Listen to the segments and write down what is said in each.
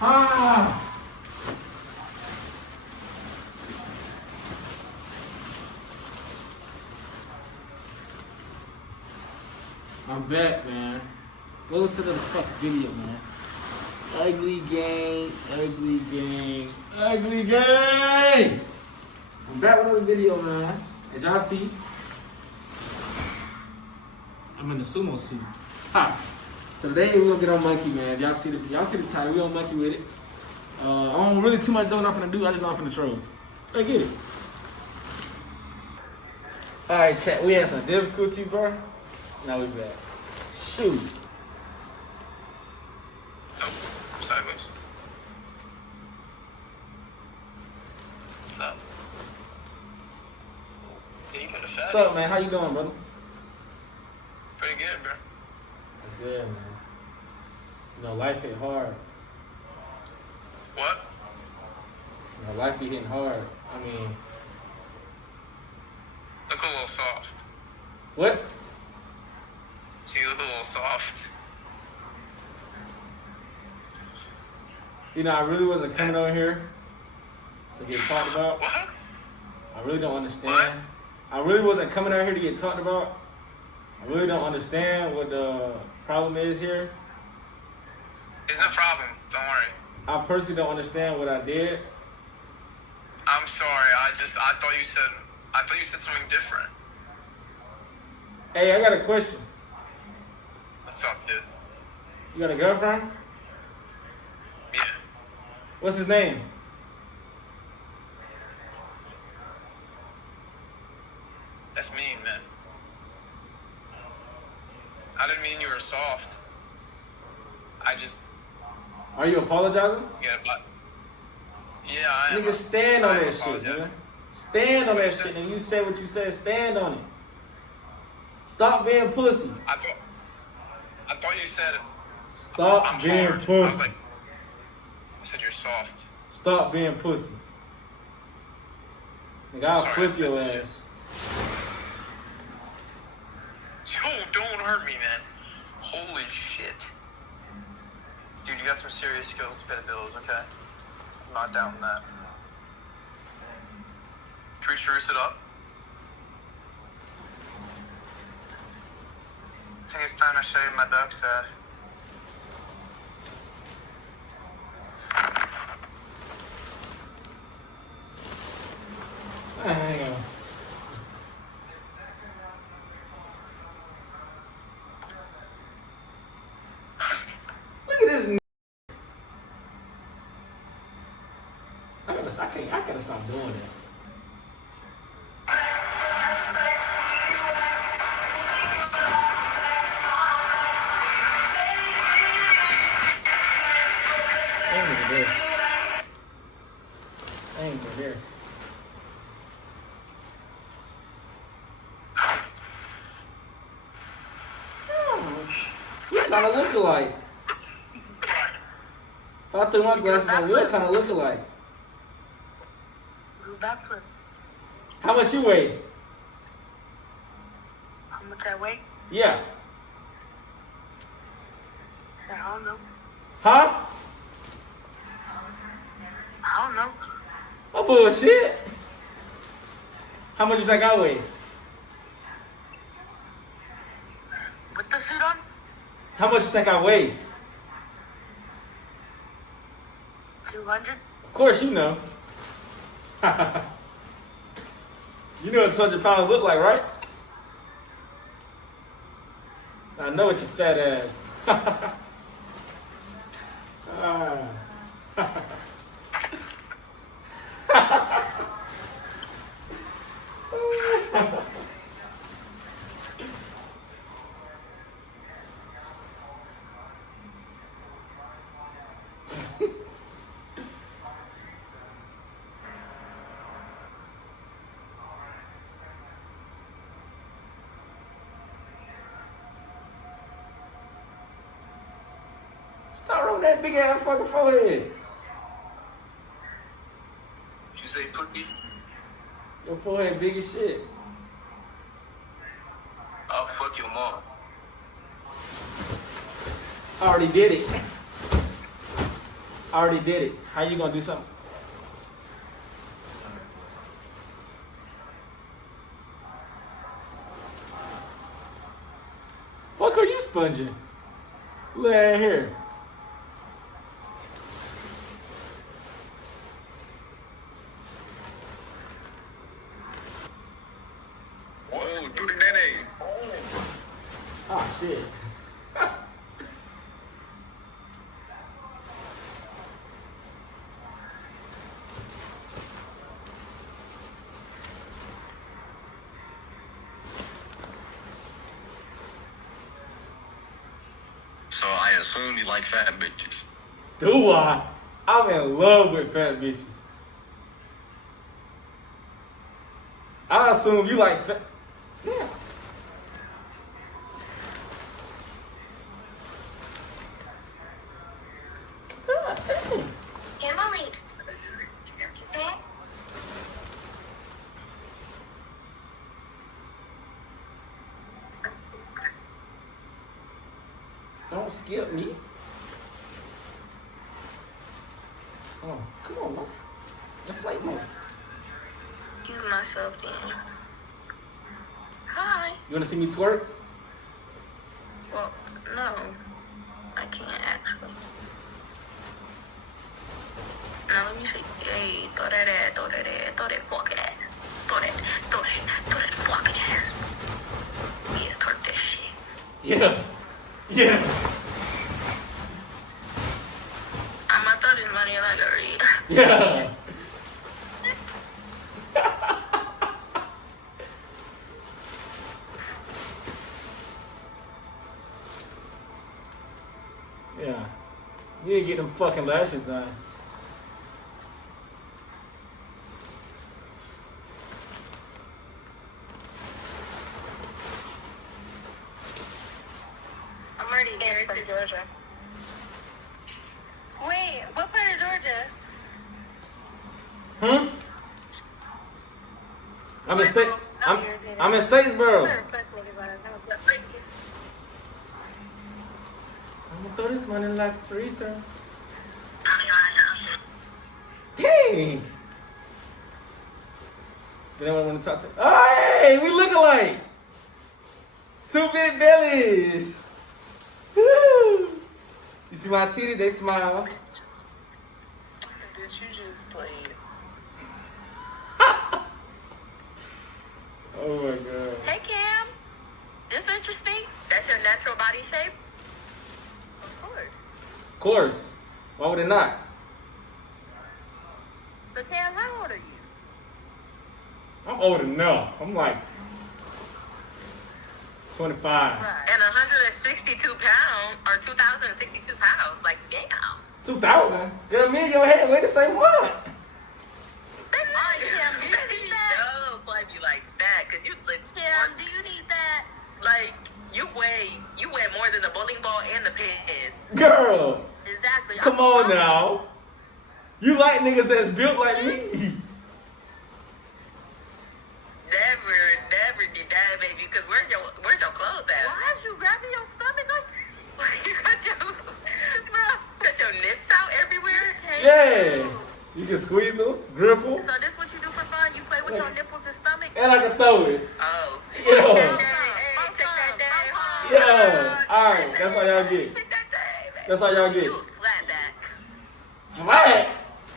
Ah! I'm back, man. Welcome to the fucking video, man. Ugly gang, ugly gang, ugly gang! I'm back with another video, man. As y'all see, I'm in the sumo suit. Ha! So today we're gonna get on monkey, man. Y'all see the title, we on monkey with it. I don't really too much know what I'm finna do, I just know I'm finna troll. Let's get it. Alright, chat, we had some difficulty, bro. Now we back. Shoot. Oh, sideways. What's up? Yeah, you got a fatty. What's up, man? How you doing, brother? Pretty good, bro. That's good, man. You know, life hit hard. What? You know, life be hitting hard. I mean, Look a little soft. what? So you look a little soft. You know, I really wasn't coming over here to get talked about. What? I really don't understand. What? I really wasn't coming out here to get talked about. I really don't understand what the problem is here. There's no problem. Don't worry. I personally don't understand what I did. I'm sorry. I thought you said something different. Hey, I got a question. What's up, dude? You got a girlfriend? Yeah. What's his name? That's mean, man. I didn't mean you were soft. Are you apologizing? But yeah, I am. Nigga, stand on I that shit, apologize. man. Stand on that shit, and you say what you said. Stand on it. Stop being pussy. I thought you said Stop I'm being hard. I pussy. was like, I said you're soft. Stop being pussy. Nigga, I'll Sorry, flip I your said ass. Yo, don't hurt me, man. Holy shit. Dude, you got some serious skills to pay the bills, okay? I'm not down with that. Can we truce it up? I think it's time to show you my duck side. Hang on. Look at this. I gotta stop doing that. I ain't even there. I ain't even there. We kind of look alike. If I threw my glasses on, we'll kind of look alike. Go backflip. How much you weigh? How much I weigh? Yeah. I don't know. Huh? I don't know. Oh, bullshit. How much you think I weigh? With the suit on? How much you think I weigh? 200? Of course you know. You know what 200 pounds look like, right? I know it's your fat ass. Ah. Stop rolling that big ass fucking forehead. You say pussy? Your forehead big as shit. I'll fuck your mom. I already did it. I already did it. How you gonna do something? Fuck are you sponging? Look at here. Whoa, do the nene. Oh shit. So I assume you like fat bitches. Do I? I'm in love with fat bitches. I assume you like fat. Yeah. Emily. Don't skip me. Oh, come on, man. Inflate more. Excuse myself, then. Hi. You wanna see me twerk? Well, no. I can't actually. Now let me see. Hey, throw that ass, throw that ass, throw that fucking ass. Throw that fucking ass. Yeah, twerk that shit. Yeah. Yeah. I'ma throw this money like a read. Yeah. Yeah. You need to get them fucking lashes done. I'm already there from Georgia. Wait, what part of Georgia? Hmm? I'm in state. I'm in Statesboro. I'm gonna throw this money like free throw. Hey! You know what I want to talk to? Oh, hey! We look alike! 2 big bellies! Woo! You see my titties? They smile. Bitch, you just played. Oh my god. Hey, Cam. This interesting. That's your natural body shape? Of course. Of course. Why would it not? So, Cam, how old are you? I'm old enough. I'm like 25. Right. And 162 pounds, or 2,062 pounds. Like, damn. 2000? Girl, me and your head weigh the same month. Alright, Cam, do you need that? No, play me like that, because you legit, Cam, do you need that? like, you weigh more than the bowling ball and the pins. Girl, Exactly. come on now. You like niggas that's built like me. Never did that, baby, because where's your clothes at? Why is you grabbing your stomach like You got your nips out everywhere? Yeah. You can squeeze them, grip them, So this what you do for fun? You play with your nipples and stomach? and I can throw it. Oh. Yeah. Shake that day, shake that day, huh? Yeah. Alright, that's all y'all get. Shake that day, baby. That's all y'all get. You a flat back. Flat?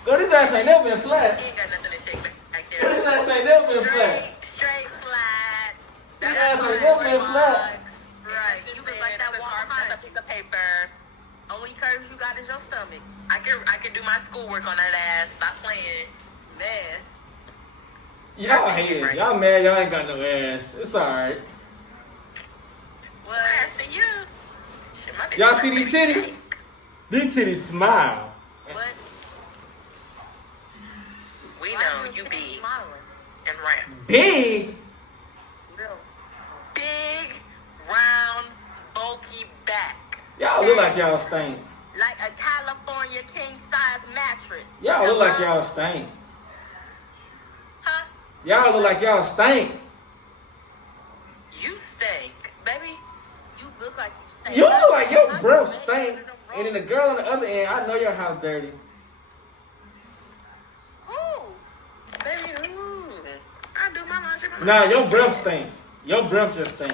Girl, this ass ain't never been flat. You ain't got nothing to shake back Girl, this there. ass ain't never been flat. Straight flat. This ass ain't never been flat. Right. You look like that wall That's a behind piece you. of paper. Only curves you got is your stomach. I can do my schoolwork on that ass. Stop playing. Man. Y'all hate it. Y'all mad y'all ain't got no ass. It's alright. What? Ass to you. Shit, my baby Y'all see like these titties? These titties smile. What? We Why know you you sitting big modeling? and round. Big? Real. Big, round, bulky back. Y'all look like y'all stink. Like a California king size mattress. Y'all look like Hello? y'all stink. Huh? Y'all look like y'all stink. You stink, baby. You look like you stink. You look like your How breath you stink. made it in a row? And then the girl on the other end, I know your house dirty. Nah, your breath stink. Your breath just stink.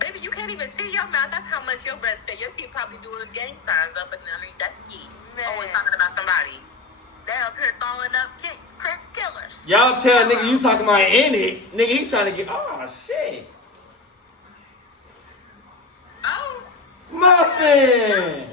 Baby, you can't even see your mouth. That's how much your breath stink. Your teeth probably doing gang signs up and underneath that ski. Always talking about somebody. They up here throwing up killers. Y'all tell nigga you talking about in it. Nigga, he trying to get. Oh shit. Oh. Muffin.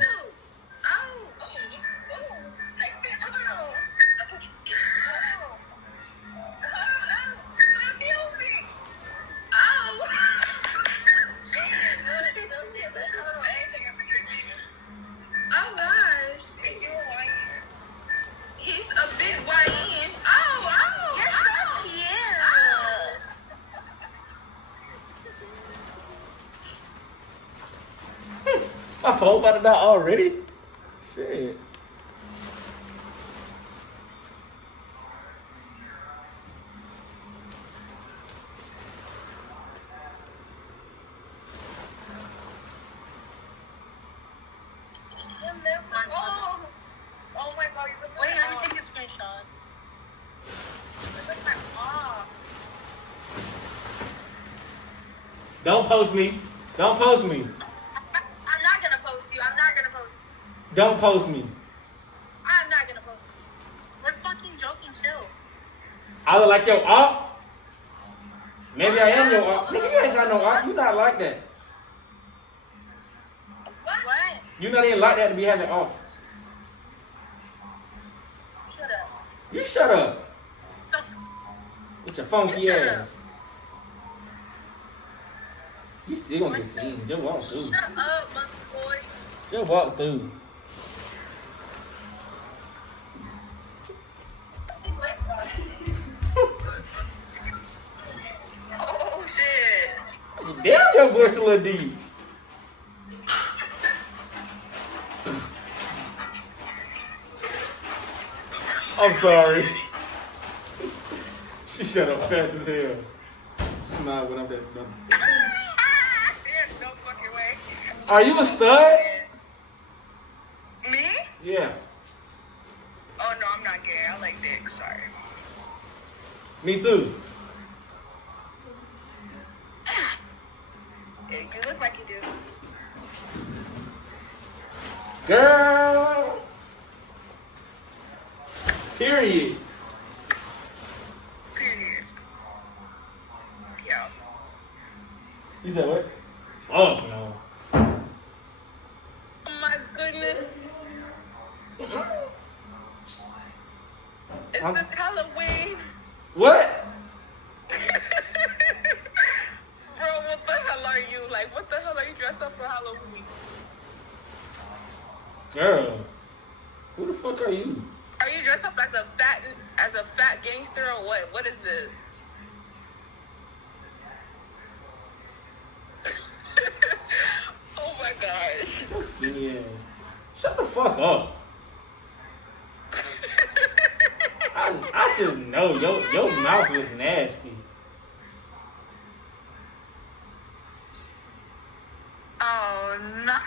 My phone about to die already? Shit. Oh my god, wait, let me take a screenshot. Look at my Don't post me. Don't post me. I'm not gonna post you. I'm not gonna post you. Don't post me. I'm not gonna post you. We're fucking joking, chill. I look like your op. Maybe I am your op. Nigga, you ain't got no op. You not like that. What? You not even like that to be having ops. Shut up. You shut up. With your funky You shut ass. You still gonna get seen. Just walk through. Shut up, monkey boy. Just walk through. Oh shit. Damn, your voice a little deep. I'm sorry. She shut up fast as hell. She not what I'm there. There's no fucking way. Are you a stud? Me? Yeah. Oh no, I'm not gay. I like dick. Sorry. Me too. Yeah, you look like you do. Girl. Period. Period. Yeah. You said what? Oh no. Oh my goodness. Is this Halloween? What? Bro, what the hell are you? Like, what the hell are you dressed up for Halloween? Girl. Who the fuck are you? Are you dressed up as a fat gangster or what? What is this? Oh my gosh. So skinny ass. Shut the fuck up. I just know your mouth is nasty. Oh no.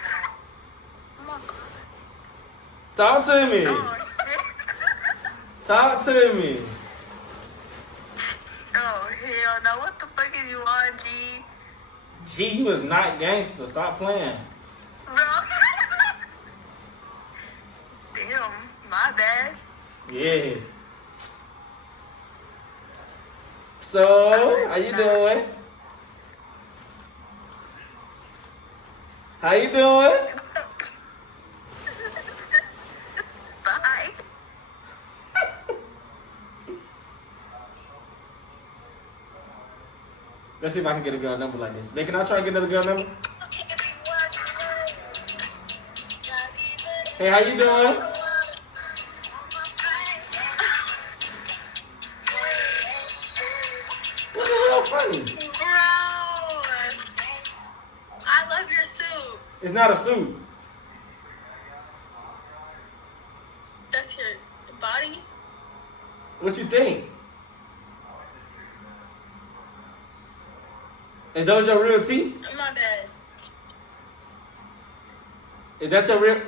Talk to me. Oh, Talk to me. oh hell no. What the fuck is you on, G? G, you is not gangster. Stop playing. Bro. Damn, my bad. Yeah. So, how you doing? How you doing? Bye. Let's see if I can get a girl number like this. Then can I try to get another girl number? Hey, how you doing? What the hell funny? Bro, I love your suit. It's not a suit. That's your body. What you think? Is those your real teeth? My bad. Is that your real?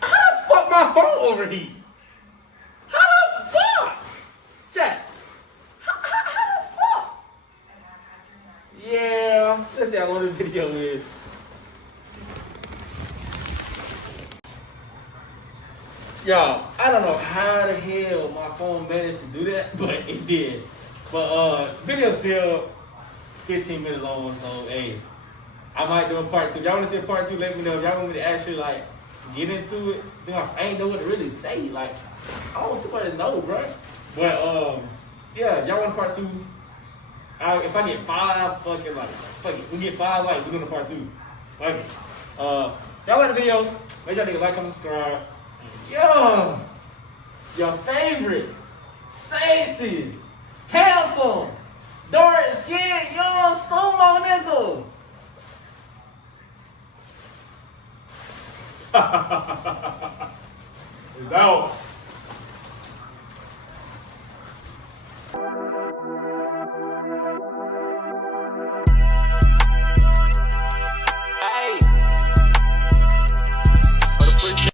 How the fuck my phone overheat? How the fuck? Jack, see how long this video is. Y'all, I don't know how the hell my phone managed to do that, but it did. But video's still 15 minutes long, so hey, I might do a part 2. If y'all want to see a part 2, let me know. If y'all want me to actually like get into it, you know, I ain't know what to really say. Like, I don't want too much to know, bro. But yeah, if y'all want a part 2, if I get 5 fucking like, fuck it, we get 5 likes, we're doing a part 2. Fuck it. Y'all like the video? Make sure y'all like, comment, subscribe. Yo, your favorite, sexy, handsome, dark skin, young sumo nigga. It's out.